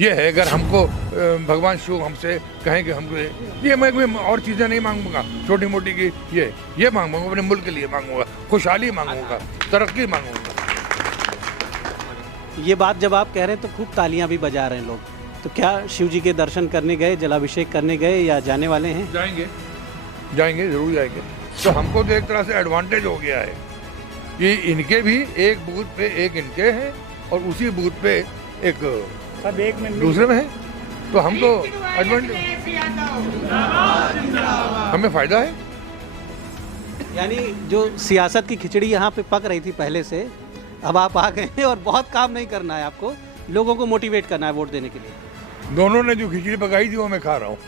ये है अगर हमको भगवान शिव हमसे कहें कि हमको ये मैं और चीज़ें नहीं मांगूंगा छोटी मोटी की, ये मांगूंगा, अपने मुल्क के लिए मांगूंगा, खुशहाली मांगूंगा, तरक्की मांगूंगा। ये बात जब आप कह रहे हैं तो खूब तालियां भी बजा रहे हैं लोग। तो क्या शिव जी के दर्शन करने गए, जलाभिषेक करने गए या जाने वाले हैं? जाएंगे जरूर जाएंगे। तो हमको तो एक तरह से एडवांटेज हो गया है कि इनके भी एक बूथ पे एक इनके हैं और उसी बूथ पे एक सब एक में दूसरे में है, तो हम तो एडवांटेज, हमें फायदा है। यानी जो सियासत की खिचड़ी यहाँ पे पक रही थी पहले से, अब आप आ गए हैं और बहुत काम नहीं करना है आपको, लोगों को मोटिवेट करना है वोट देने के लिए। दोनों ने जो खिचड़ी पकाई थी वो मैं खा रहा हूँ।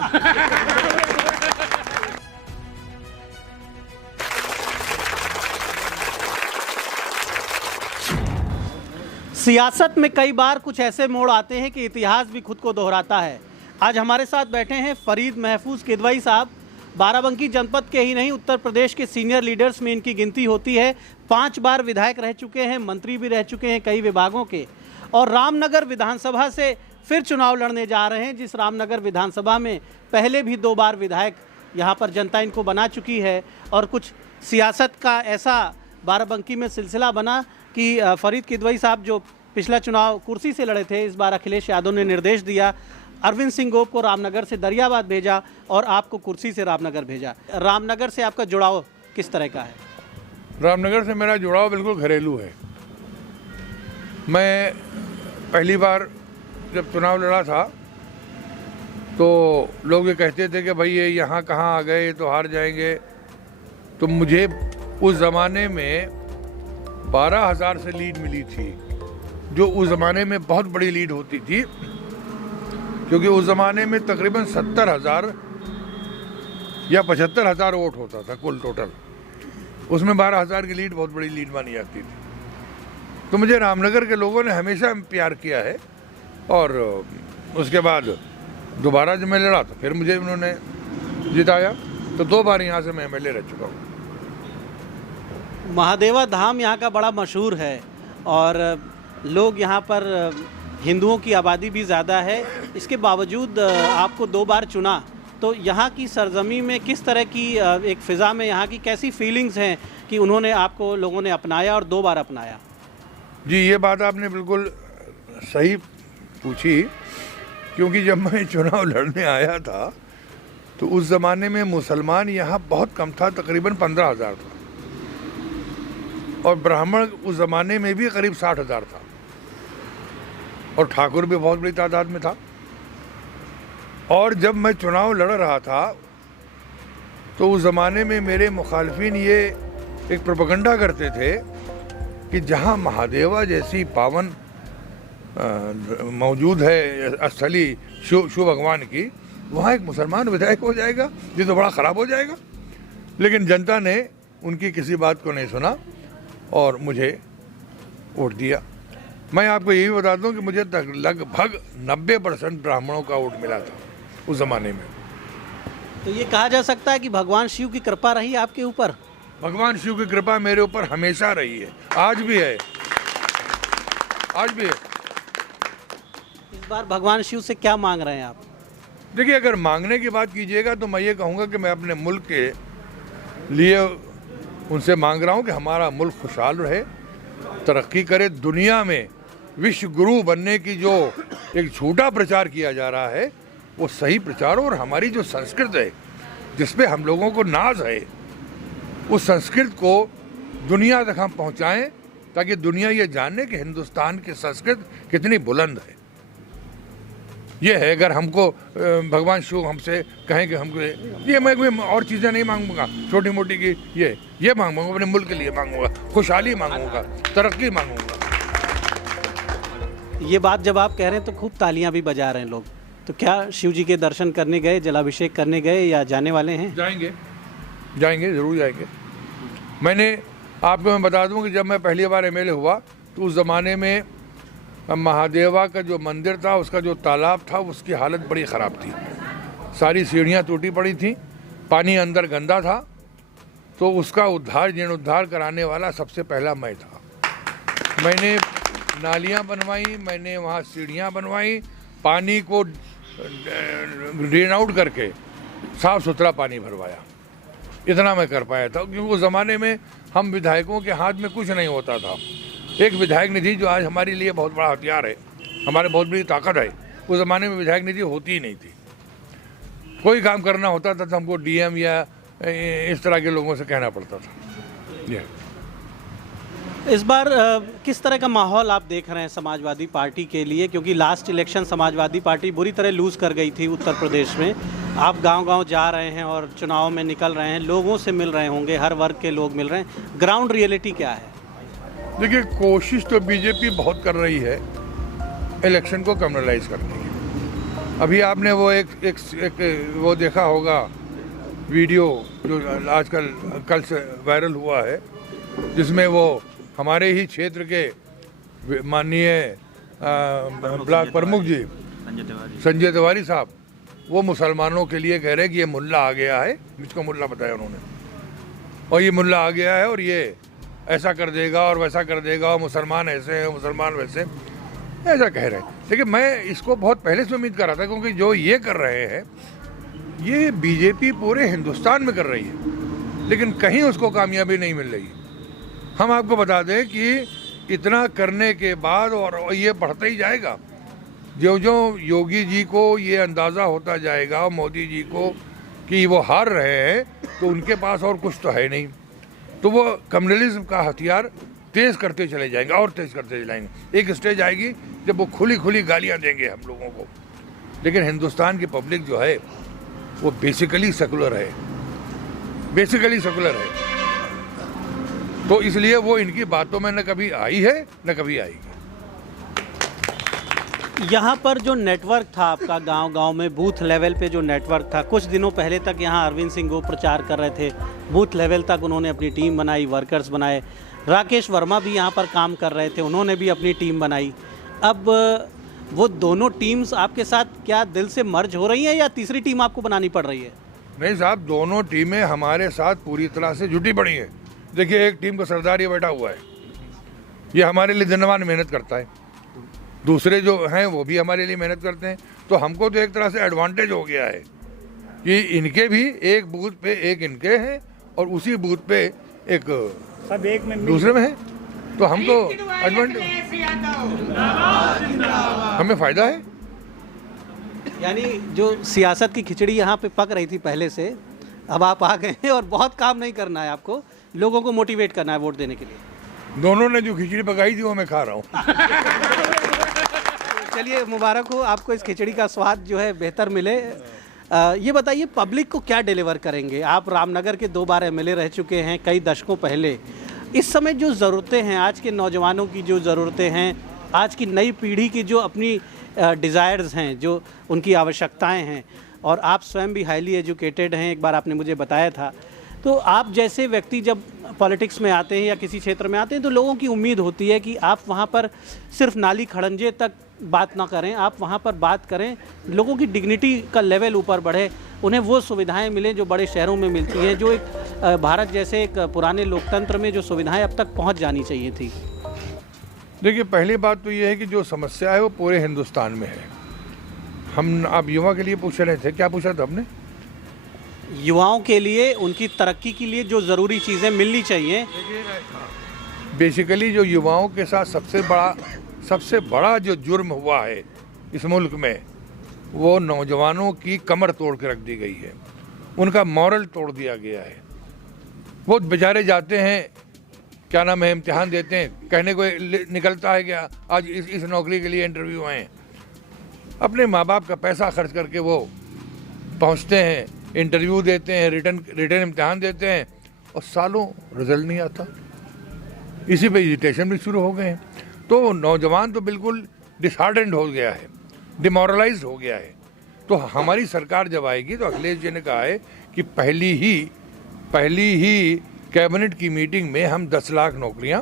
सियासत में कई बार कुछ ऐसे मोड़ आते हैं कि इतिहास भी खुद को दोहराता है। आज हमारे साथ बैठे हैं फरीद महफूज किदवई साहब। बाराबंकी जनपद के ही नहीं, उत्तर प्रदेश के सीनियर लीडर्स में इनकी गिनती होती है। 5 बार विधायक रह चुके हैं, मंत्री भी रह चुके हैं कई विभागों के, और रामनगर विधानसभा से फिर चुनाव लड़ने जा रहे हैं, जिस रामनगर विधानसभा में पहले भी 2 बार विधायक यहाँ पर जनता इनको बना चुकी है। और कुछ सियासत का ऐसा बाराबंकी में सिलसिला बना कि फरीद किदवई साहब जो पिछला चुनाव कुर्सी से लड़े थे, इस बार अखिलेश यादव ने निर्देश दिया, अरविंद सिंह गोप को रामनगर से दरियाबाद भेजा और आपको कुर्सी से रामनगर भेजा। रामनगर से आपका जुड़ाव किस तरह का है? रामनगर से मेरा जुड़ाव बिल्कुल घरेलू है। मैं पहली बार जब चुनाव लड़ा था तो लोग ये कहते थे कि भाई ये यहाँ कहाँ आ गए, तो हार जाएंगे। तो मुझे उस ज़माने में 12,000 से लीड मिली थी, जो उस ज़माने में बहुत बड़ी लीड होती थी, क्योंकि उस ज़माने में तकरीबन 70,000 या 75,000 वोट होता था कुल टोटल। उसमें 12,000 की लीड बहुत बड़ी लीड मानी जाती थी। तो मुझे रामनगर के लोगों ने हमेशा प्यार किया है, और उसके बाद दोबारा जब मैं लड़ा तो फिर मुझे उन्होंने जिताया। तो 2 बार यहाँ से मैं MLA रह चुका हूँ। महादेवा धाम यहाँ का बड़ा मशहूर है और लोग यहाँ पर हिंदुओं की आबादी भी ज़्यादा है। इसके बावजूद आपको 2 बार चुना, तो यहाँ की सरजमी में किस तरह की एक फ़िज़ा में यहाँ की कैसी फीलिंग्स हैं कि उन्होंने आपको लोगों ने अपनाया और 2 बार अपनाया? जी, ये बात आपने बिल्कुल सही पूछी, क्योंकि जब मैं चुनाव लड़ने आया था तो उस ज़माने में मुसलमान यहाँ बहुत कम था, तकरीबन 15,000 था, और ब्राह्मण उस ज़माने में भी करीब 60,000 था, और ठाकुर भी बहुत बड़ी तादाद में था। और जब मैं चुनाव लड़ रहा था तो उस ज़माने में मेरे मुखालफिन ये एक प्रोपेगेंडा करते थे कि जहाँ महादेवा जैसी पावन मौजूद है स्थली शिव भगवान की, वहाँ एक मुसलमान विधायक हो जाएगा, ये तो बड़ा ख़राब हो जाएगा। लेकिन जनता ने उनकी किसी बात को नहीं सुना और मुझे वोट दिया। मैं आपको यही बता दूं कि मुझे लगभग 90% ब्राह्मणों का वोट मिला था उस ज़माने में। तो ये कहा जा सकता है कि भगवान शिव की कृपा रही आपके ऊपर? भगवान शिव की कृपा मेरे ऊपर हमेशा रही है, आज भी है, आज भी है। इस बार भगवान शिव से क्या मांग रहे हैं आप? देखिए, अगर मांगने की बात कीजिएगा तो मैं ये कहूँगा कि मैं अपने मुल्क के लिए उनसे मांग रहा हूँ कि हमारा मुल्क खुशहाल रहे, तरक्की करे। दुनिया में विश्व गुरु बनने की जो एक झूठा प्रचार किया जा रहा है वो सही प्रचार हो, और हमारी जो संस्कृत है जिस पे हम लोगों को नाज है, उस संस्कृत को दुनिया तक हम पहुँचाएँ, ताकि दुनिया ये जाने कि हिंदुस्तान की संस्कृत कितनी बुलंद है। ये है अगर हमको भगवान शिव हमसे कहें कि हमको ये मैं और चीज़ें नहीं मांगूंगा छोटी मोटी की, ये मांगूंगा, अपने मुल्क के लिए मांगूंगा, खुशहाली मांगूंगा, तरक्की मांगूंगा। ये बात जब आप कह रहे हैं तो खूब तालियां भी बजा रहे हैं लोग। तो क्या शिव जी के दर्शन करने गए, जलाभिषेक करने गए या जाने वाले हैं? जाएंगे जरूर जाएंगे। मैंने आपको मैं बता दूं कि जब मैं पहली बार MLA हुआ तो उस ज़माने में महादेवा का जो मंदिर था, उसका जो तालाब था, उसकी हालत बड़ी ख़राब थी। सारी सीढ़ियाँ टूटी पड़ी थी, पानी अंदर गंदा था। तो उसका जीर्णोद्धार कराने वाला सबसे पहला मैं था। मैंने नालियाँ बनवाई, मैंने वहाँ सीढ़ियाँ बनवाई, पानी को ड्रेन आउट करके साफ सुथरा पानी भरवाया। इतना मैं कर पाया था, क्योंकि उस ज़माने में हम विधायकों के हाथ में कुछ नहीं होता था। एक विधायक निधि जो आज हमारे लिए बहुत बड़ा हथियार है, हमारे बहुत बड़ी ताकत है, उस ज़माने में विधायक निधि होती ही नहीं थी। कोई काम करना होता था तो हमको डीएम या इस तरह के लोगों से कहना पड़ता था। इस बार किस तरह का माहौल आप देख रहे हैं समाजवादी पार्टी के लिए, क्योंकि लास्ट इलेक्शन समाजवादी पार्टी बुरी तरह लूज़ कर गई थी उत्तर प्रदेश में। आप गांव-गांव जा रहे हैं और चुनाव में निकल रहे हैं, लोगों से मिल रहे होंगे, हर वर्ग के लोग मिल रहे हैं, ग्राउंड रियलिटी क्या है? देखिए, कोशिश तो बीजेपी बहुत कर रही है इलेक्शन को कम्युनलाइज करने की। अभी आपने वो एक वो देखा होगा वीडियो जो आजकल कल से वायरल हुआ है, जिसमें वो हमारे ही क्षेत्र के माननीय ब्लॉक प्रमुख जी संजय तिवारी साहब, वो मुसलमानों के लिए कह रहे हैं कि ये मुल्ला आ गया है, मुझको मुल्ला बताया उन्होंने, और ये मुल्ला आ गया है और ये ऐसा कर देगा और वैसा कर देगा और मुसलमान ऐसे हैं, मुसलमान वैसे, ऐसा कह रहे हैं। लेकिन मैं इसको बहुत पहले से उम्मीद कर रहा था, क्योंकि जो ये कर रहे हैं ये बीजेपी पूरे हिंदुस्तान में कर रही है, लेकिन कहीं उसको कामयाबी नहीं मिल रही। हम आपको बता दें कि इतना करने के बाद और ये बढ़ता ही जाएगा। जो जो योगी जी को ये अंदाज़ा होता जाएगा, मोदी जी को, कि वो हार रहे हैं, तो उनके पास और कुछ तो है नहीं, तो वो कम्युनलिज्म का हथियार तेज़ करते चले जाएंगे और तेज़ करते चले जाएंगे। एक स्टेज आएगी जब वो खुली खुली गालियां देंगे हम लोगों को। लेकिन हिंदुस्तान की पब्लिक जो है वो बेसिकली सेकुलर है, बेसिकली सेकुलर है, तो इसलिए वो इनकी बातों में न कभी आई है न कभी आएगी। यहाँ पर जो नेटवर्क था आपका गांव-गांव में, बूथ लेवल पे जो नेटवर्क था, कुछ दिनों पहले तक यहाँ अरविंद सिंह वो प्रचार कर रहे थे, बूथ लेवल तक उन्होंने अपनी टीम बनाई, वर्कर्स बनाए। राकेश वर्मा भी यहाँ पर काम कर रहे थे, उन्होंने भी अपनी टीम बनाई। अब वो दोनों टीम्स आपके साथ क्या दिल से मर्ज हो रही हैं या तीसरी टीम आपको बनानी पड़ रही है? नहीं साहब, दोनों टीमें हमारे साथ पूरी तरह से जुटी पड़ी हैं। देखिए, एक टीम का सरदार ये बैठा हुआ है, ये हमारे लिए दिनवान मेहनत करता है, दूसरे जो हैं वो भी हमारे लिए मेहनत करते हैं। तो हमको तो एक तरह से एडवांटेज हो गया है कि इनके भी एक बूथ पे एक इनके हैं और उसी बूथ पे एक सब एक में दूसरे में है, तो हमको एडवांटेज, हमें फ़ायदा है। यानी जो सियासत की खिचड़ी यहाँ पे पक रही थी पहले से, अब आप आ गए हैं और बहुत काम नहीं करना है आपको, लोगों को मोटिवेट करना है वोट देने के लिए। दोनों ने जो खिचड़ी पकाई थी वो मैं खा रहा हूँ। चलिए, मुबारक हो आपको, इस खिचड़ी का स्वाद जो है बेहतर मिले। ये बताइए, पब्लिक को क्या डिलीवर करेंगे? आप रामनगर के 2 बार एमएलए रह चुके हैं कई दशकों पहले। इस समय जो ज़रूरतें हैं, आज के नौजवानों की जो ज़रूरतें हैं, आज की नई पीढ़ी की जो अपनी डिज़ायर्स हैं, जो उनकी आवश्यकताएं हैं, और आप स्वयं भी हाईली एजुकेटेड हैं, एक बार आपने मुझे बताया था, तो आप जैसे व्यक्ति जब पॉलिटिक्स में आते हैं या किसी क्षेत्र में आते हैं तो लोगों की उम्मीद होती है कि आप वहाँ पर सिर्फ नाली खड़ंजे तक बात ना करें, आप वहाँ पर बात करें, लोगों की डिग्निटी का लेवल ऊपर बढ़े, उन्हें वो सुविधाएं मिलें जो बड़े शहरों में मिलती हैं, जो एक भारत जैसे एक पुराने लोकतंत्र में जो सुविधाएं अब तक पहुँच जानी चाहिए थी। देखिए, पहली बात तो ये है कि जो समस्या है वो पूरे हिंदुस्तान में है। हम आप युवा के लिए पूछ रहे थे, क्या पूछा था आपने? युवाओं के लिए, उनकी तरक्की के लिए जो ज़रूरी चीज़ें मिलनी चाहिए। बेसिकली जो युवाओं के साथ सबसे बड़ा जो जुर्म हुआ है इस मुल्क में, वो नौजवानों की कमर तोड़ के रख दी गई है, उनका मॉरल तोड़ दिया गया है। वो बेचारे जाते हैं, क्या नाम है, इम्तिहान देते हैं, कहने को निकलता है कि आज इस नौकरी के लिए इंटरव्यू आए, अपने माँ बाप का पैसा खर्च करके वो पहुँचते हैं, इंटरव्यू देते हैं, रिटर्न इम्तिहान देते हैं और सालों रिजल्ट नहीं आता। इसी पे इरिटेशन भी शुरू हो गए हैं। तो नौजवान तो बिल्कुल डिसहार्टेंड हो गया है, डिमोरलाइज्ड हो गया है। तो हमारी सरकार जब आएगी तो अखिलेश जी ने कहा है कि पहली ही कैबिनेट की मीटिंग में हम 10 लाख नौकरियां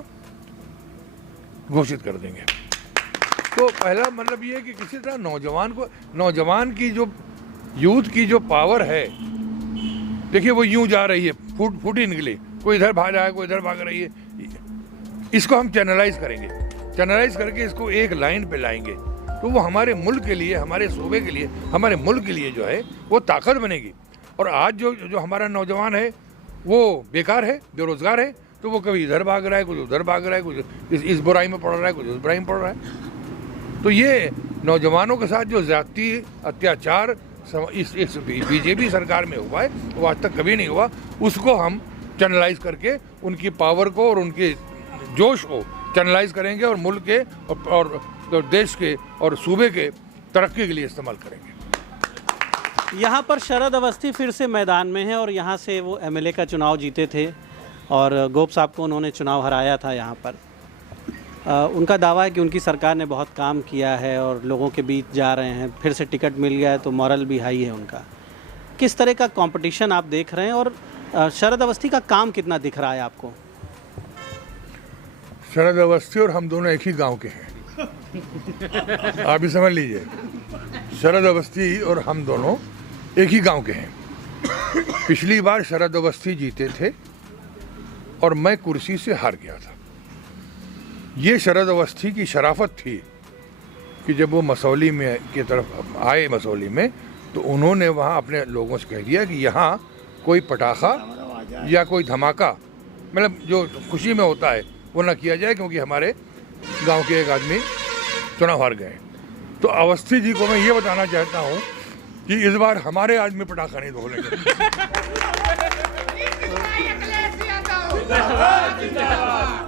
घोषित कर देंगे। तो पहला मतलब ये है कि किसी तरह नौजवान की जो यूथ की जो पावर है, देखिए वो यूं जा रही है, फूट ही निकली, कोई इधर भाग रहा है, कोई इधर भाग रही है। इसको हम चैनलाइज करेंगे, चैनलाइज करके इसको एक लाइन पे लाएंगे तो वो हमारे मुल्क के लिए, हमारे सूबे के लिए, हमारे मुल्क के लिए जो है वो ताकत बनेगी। और आज जो हमारा नौजवान है वो बेकार है, बेरोज़गार है, तो वो कभी इधर भाग रहा है, कुछ उधर भाग रहा है, कुछ इस बुराई में पड़ रहा है, कुछ उस बुराई में पड़ रहा है। तो ये नौजवानों के साथ जो ज़्यादती, अत्याचार इस बीजेपी सरकार में हुआ है वो आज तक कभी नहीं हुआ। उसको हम चैनलाइज करके उनकी पावर को और उनके जोश को चैनलाइज करेंगे और मुल्क के और देश के और सूबे के तरक्की के लिए इस्तेमाल करेंगे। यहाँ पर शरद अवस्थी फिर से मैदान में हैं और यहाँ से वो एमएलए का चुनाव जीते थे और गोप साहब को उन्होंने चुनाव हराया था यहाँ पर। उनका दावा है कि उनकी सरकार ने बहुत काम किया है और लोगों के बीच जा रहे हैं, फिर से टिकट मिल गया है तो मॉरल भी हाई है उनका। किस तरह का कंपटीशन आप देख रहे हैं और शरद अवस्थी का काम कितना दिख रहा है आपको? शरद अवस्थी और हम दोनों एक ही गांव के हैं, आप भी समझ लीजिए। शरद अवस्थी और हम दोनों एक ही गांव के हैं। पिछली बार शरद अवस्थी जीते थे और मैं कुर्सी से हार गया था। ये शरद अवस्थी की शराफत थी कि जब वो मसौली में की तरफ आए मसौली में, तो उन्होंने वहाँ अपने लोगों से कह दिया कि यहाँ कोई पटाखा या कोई धमाका, मतलब जो खुशी में होता है, वो ना किया जाए, क्योंकि हमारे गांव के एक आदमी चुनाव हार गए। तो अवस्थी जी को मैं ये बताना चाहता हूँ कि इस बार हमारे आदमी पटाखा नहीं धोलेंगे।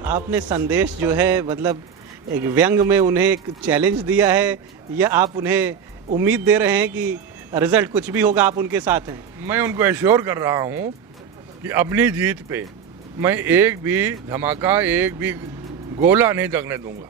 आपने संदेश जो है मतलब एक व्यंग में उन्हें एक चैलेंज दिया है या आप उन्हें उम्मीद दे रहे हैं कि रिजल्ट कुछ भी होगा, आप उनके साथ हैं? मैं उनको एश्योर कर रहा हूँ कि अपनी जीत पे मैं एक भी धमाका, एक भी गोला नहीं दगने दूंगा।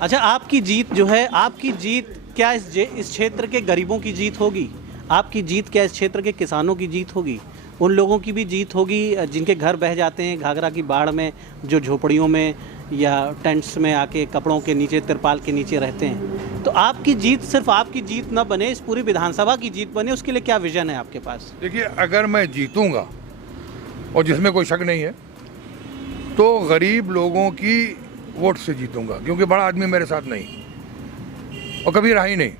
अच्छा, आपकी जीत जो है, आपकी जीत क्या इस क्षेत्र के गरीबों की जीत होगी? आपकी जीत क्या इस क्षेत्र के किसानों की जीत होगी? उन लोगों की भी जीत होगी जिनके घर बह जाते हैं घाघरा की बाढ़ में, जो झोपड़ियों में या टेंट्स में आके कपड़ों के नीचे, तिरपाल के नीचे रहते हैं। तो आपकी जीत सिर्फ आपकी जीत न बने, इस पूरी विधानसभा की जीत बने, उसके लिए क्या विजन है आपके पास? देखिए, अगर मैं जीतूंगा, और जिसमें कोई शक नहीं है, तो गरीब लोगों की वोट से जीतूंगा, क्योंकि बड़ा आदमी मेरे साथ नहीं और कभी रहा ही नहीं।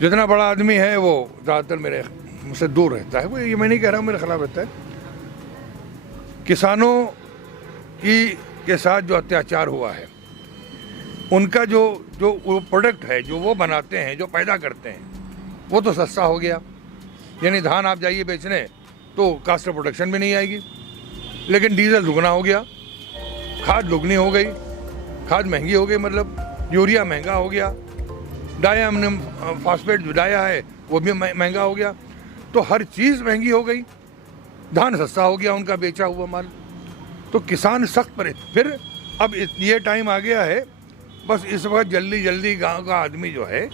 जितना बड़ा आदमी है वो ज़्यादातर मेरे मुझसे दूर रहता है। वो ये मैं नहीं कह रहा हूँ मेरे खिलाफ रहता है। किसानों के साथ जो अत्याचार हुआ है, उनका जो वो प्रोडक्ट है जो वो बनाते हैं, जो पैदा करते हैं, वो तो सस्ता हो गया। यानी धान आप जाइए बेचने तो कास्ट ऑफ प्रोडक्शन भी नहीं आएगी, लेकिन डीजल दुगना हो गया, खाद दुगनी हो गई, खाद महंगी हो गई, मतलब यूरिया महंगा हो गया, डायमोनियम फॉस्फेट जो डाया है वो भी महंगा हो गया। तो हर चीज़ महंगी हो गई, धान सस्ता हो गया उनका बेचा हुआ माल। तो किसान सख्त परे। फिर अब ये टाइम आ गया है, बस इस वक्त जल्दी जल्दी गांव का आदमी जो है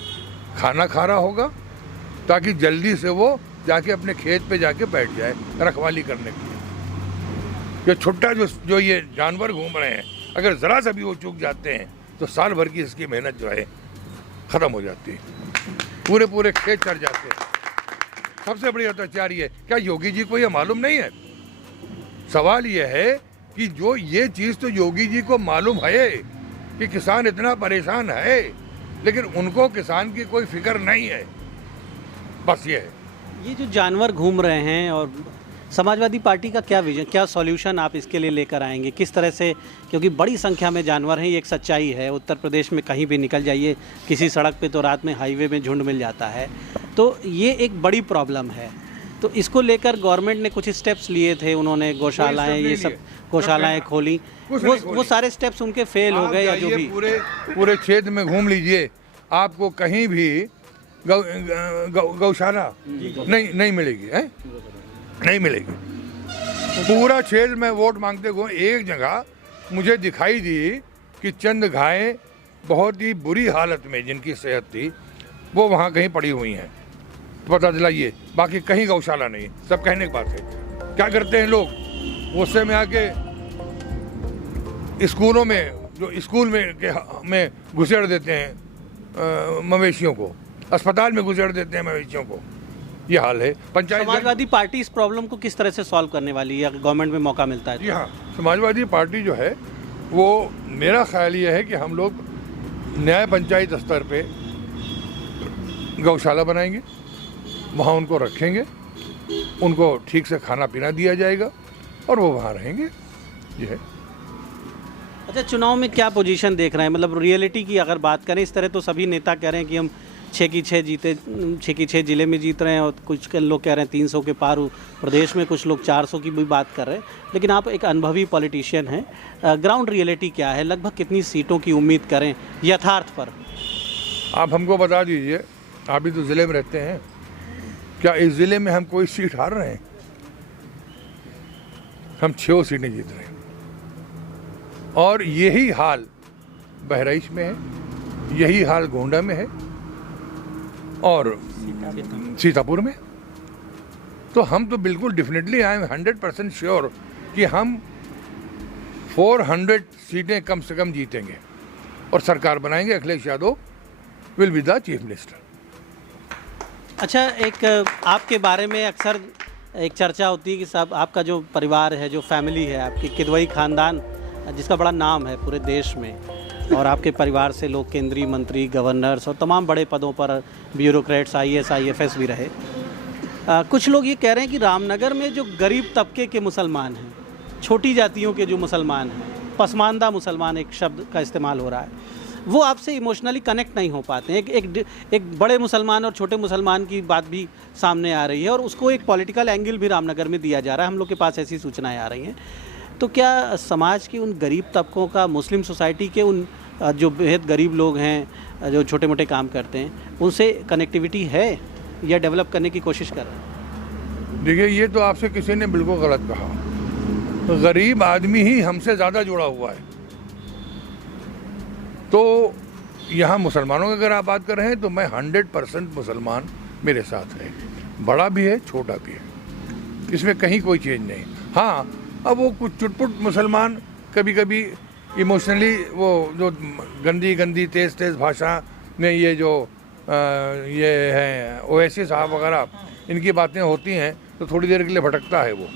खाना खा रहा होगा, ताकि जल्दी से वो जाके अपने खेत पे जाके बैठ जाए रखवाली करने के लिए। ये छुट्टा जो ये जानवर घूम रहे हैं, अगर ज़रा सा भी वो चूक जाते हैं तो साल भर की इसकी मेहनत जो है ख़त्म हो जाती है, पूरे खेत चढ़ जाते हैं। सबसे बड़ी अत्याचार ये, क्या योगी जी को ये मालूम नहीं है? सवाल ये है कि जो ये चीज़ तो योगी जी को मालूम है कि किसान इतना परेशान है, लेकिन उनको किसान की कोई फिक्र नहीं है। बस ये है। ये जो जानवर घूम रहे हैं, और समाजवादी पार्टी का क्या विजन, क्या सॉल्यूशन आप इसके लिए लेकर आएंगे? किस तरह से, क्योंकि बड़ी संख्या में जानवर हैं, ये एक सच्चाई है। उत्तर प्रदेश में कहीं भी निकल जाइए, किसी सड़क पे तो रात में हाईवे में झुंड मिल जाता है। तो ये एक बड़ी प्रॉब्लम है। तो इसको लेकर गवर्नमेंट ने कुछ स्टेप्स लिए थे, उन्होंने गौशालाएँ, ये सब गौशालाएँ खोली, वो सारे स्टेप्स उनके फेल हो गए या जो भी? पूरे क्षेत्र में घूम लीजिए, आपको कहीं भी गौशाला नहीं मिलेगी, है नहीं मिलेगी। पूरा क्षेत्र में वोट मांगते हुए एक जगह मुझे दिखाई दी कि चंद गायें बहुत ही बुरी हालत में, जिनकी सेहत थी, वो वहाँ कहीं पड़ी हुई हैं। तो पता चला ये, बाकी कहीं गौशाला नहीं। सब कहने की बात है। क्या करते हैं लोग, गुस्से में आके स्कूलों में, जो स्कूल में घुसेड़ देते हैं मवेशियों को, अस्पताल में घुसेड़ देते हैं मवेशियों को। ये हाल है। पंचायत समाजवादी पार्टी इस प्रॉब्लम को किस तरह से सॉल्व करने वाली है, गवर्नमेंट में मौका मिलता है? जी हाँ, समाजवादी पार्टी जो है वो मेरा ख्याल ये है कि हम लोग न्याय पंचायत स्तर पे गौशाला बनाएंगे, वहाँ उनको रखेंगे, उनको ठीक से खाना पीना दिया जाएगा और वो वहाँ रहेंगे। ये है। अच्छा, चुनाव में क्या पोजीशन देख रहे हैं? मतलब रियलिटी की अगर बात करें, इस तरह तो सभी नेता कह रहे हैं कि हम 6 की 6 जीते, 6 की 6 जिले में जीत रहे हैं, और कुछ लोग कह रहे हैं 300 के पार प्रदेश में, कुछ लोग 400 की भी बात कर रहे हैं। लेकिन आप एक अनुभवी पॉलिटिशियन हैं, ग्राउंड रियलिटी क्या है? लगभग कितनी सीटों की उम्मीद करें यथार्थ पर? आप हमको बता दीजिए, आप भी तो ज़िले में रहते हैं, क्या इस ज़िले में हम कोई सीट हार रहे हैं? हम 6 सीटें जीत रहे हैं। और यही हाल बहराइच में है, यही हाल गोंडा में है और सीतापुर में। तो हम तो बिल्कुल डेफिनेटली आई एम 100% श्योर कि हम 400 सीटें कम से कम जीतेंगे और सरकार बनाएंगे। Akhilesh Yadav will be the chief minister. अच्छा, एक आपके बारे में अक्सर एक चर्चा होती है कि साहब आपका जो परिवार है, जो फैमिली है आपकी, किदवई खानदान, जिसका बड़ा नाम है पूरे देश में, और आपके परिवार से लोग केंद्रीय मंत्री, गवर्नर्स और तमाम बड़े पदों पर ब्यूरोक्रेट्स, IAS, IFS भी रहे। कुछ लोग ये कह रहे हैं कि रामनगर में जो गरीब तबके के मुसलमान हैं, छोटी जातियों के जो मुसलमान हैं, पसमानदा मुसलमान एक शब्द का इस्तेमाल हो रहा है, वो आपसे इमोशनली कनेक्ट नहीं हो पाते हैं। एक बड़े मुसलमान और छोटे मुसलमान की बात भी सामने आ रही है और उसको एक पॉलिटिकल एंगल भी रामनगर में दिया जा रहा है। हम लोग के पास ऐसी सूचनाएं आ रही हैं। तो क्या समाज के उन गरीब तबकों का, मुस्लिम सोसाइटी के उन जो बेहद गरीब लोग हैं, जो छोटे मोटे काम करते हैं, उनसे कनेक्टिविटी है या डेवलप करने की कोशिश कर रहे हैं? देखिए, ये तो आपसे किसी ने बिल्कुल गलत कहा। गरीब आदमी ही हमसे ज़्यादा जुड़ा हुआ है। तो यहाँ मुसलमानों की अगर आप बात कर रहे हैं तो मैं 100% मुसलमान मेरे साथ है, बड़ा भी है, छोटा भी है, इसमें कहीं कोई चेंज नहीं। हाँ, अब वो कुछ चुटपुट मुसलमान कभी कभी इमोशनली वो जो गंदी तेज़ भाषा में ये जो ये हैं ओवैसी साहब वगैरह, इनकी बातें होती हैं तो थोड़ी देर के लिए भटकता है वो,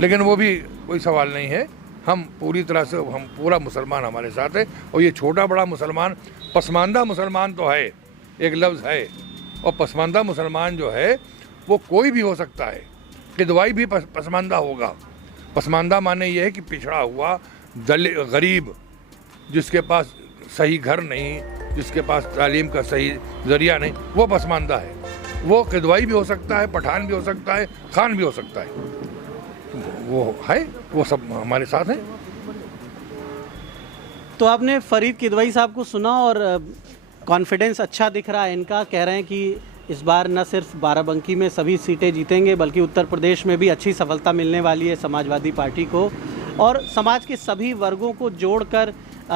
लेकिन वो भी कोई सवाल नहीं है। हम पूरी तरह से, हम पूरा मुसलमान हमारे साथ है। और ये छोटा बड़ा मुसलमान, पसमानदा मुसलमान तो है, एक लफ्ज़ है, और पसमानदा मुसलमान जो है वो कोई भी हो सकता है। किदवाई भी पसमानदा होगा। पसमानदा माने ये है कि पिछड़ा हुआ, गरीब, जिसके पास सही घर नहीं, जिसके पास तालीम का सही ज़रिया नहीं, वो पसमानदा है। वो किदवाई भी हो सकता है, पठान भी हो सकता है, खान भी हो सकता है, वो है, वो सब हमारे साथ हैं। तो आपने फरीद किदवई साहब को सुना और कॉन्फिडेंस अच्छा दिख रहा है इनका। कह रहे हैं कि इस बार न सिर्फ बाराबंकी में सभी सीटें जीतेंगे, बल्कि उत्तर प्रदेश में भी अच्छी सफलता मिलने वाली है समाजवादी पार्टी को। और समाज के सभी वर्गों को जोड़कर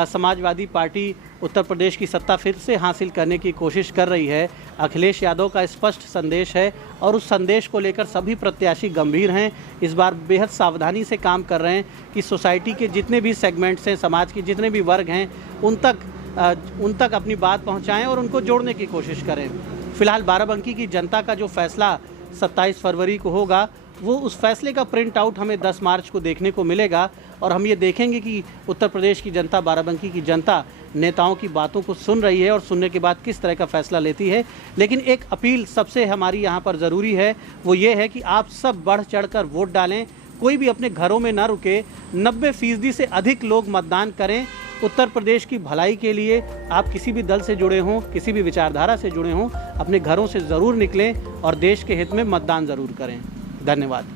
समाजवादी पार्टी उत्तर प्रदेश की सत्ता फिर से हासिल करने की कोशिश कर रही है। अखिलेश यादव का स्पष्ट संदेश है और उस संदेश को लेकर सभी प्रत्याशी गंभीर हैं। इस बार बेहद सावधानी से काम कर रहे हैं कि सोसाइटी के जितने भी सेगमेंट्स हैं, समाज के जितने भी वर्ग हैं, उन तक अपनी बात पहुंचाएं और उनको जोड़ने की कोशिश करें। फिलहाल बाराबंकी की जनता का जो फैसला 27 फरवरी को होगा, वो उस फैसले का प्रिंट आउट हमें 10 मार्च को देखने को मिलेगा और हम ये देखेंगे कि उत्तर प्रदेश की जनता, बाराबंकी की जनता नेताओं की बातों को सुन रही है और सुनने के बाद किस तरह का फैसला लेती है। लेकिन एक अपील सबसे हमारी यहाँ पर ज़रूरी है, वो ये है कि आप सब बढ़ चढ़ कर वोट डालें, कोई भी अपने घरों में ना रुके, 90% से अधिक लोग मतदान करें। उत्तर प्रदेश की भलाई के लिए आप किसी भी दल से जुड़े हों, किसी भी विचारधारा से जुड़े हों, अपने घरों से ज़रूर निकलें और देश के हित में मतदान ज़रूर करें। धन्यवाद।